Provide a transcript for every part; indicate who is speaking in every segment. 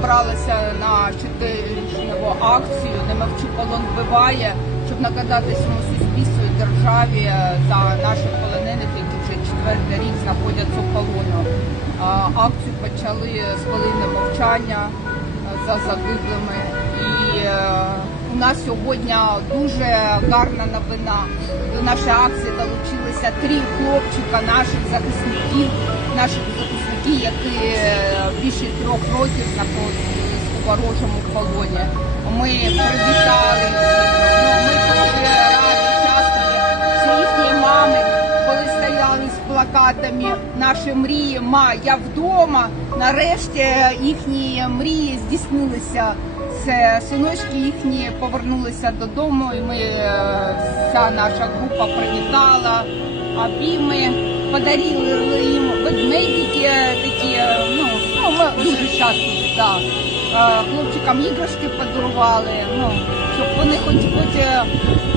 Speaker 1: зібралися на чотирирічневу акцію «Не мовчи, полон вбиває, щоб нагадати всьому суспільству і державі за наших полонених, які вже четвертий рік знаходяться у полону. Акцію почали з хвилини мовчання е, за загиблими. І е, у нас сьогодні дуже гарна новина. До нашої акції долучилися три хлопчика наших захисників, наших захисників, які е, більше трьох років знаходились у ворожому полоні. Ми привітали, ну, ми дуже раді участвували. Всі їхні мами, коли стояли з плакатами Наші мрії, ма, я вдома. Нарешті їхні мрії здійснилися. Це синочки їхні повернулися додому, і ми е, вся наша група привітала. Обійми подарили їм ведмедики такі. Ну, ну дуже щасливі. Да. Е, Хлопчикам іграшки подарували. Ну, щоб вони хоч хоч е,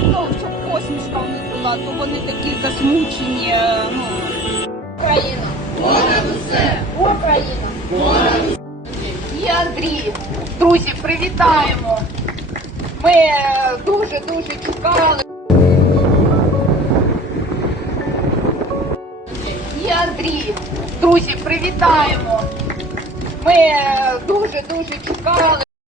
Speaker 1: ну, щоб посмішка у них була, то вони такі засмучені. е, Ну, Україна! Понад усе! Україна! І Андрій. Друзі, привітаємо. Ми дуже дуже чекали. Андрій. Друзі, привітаємо. Ми дуже дуже чекали.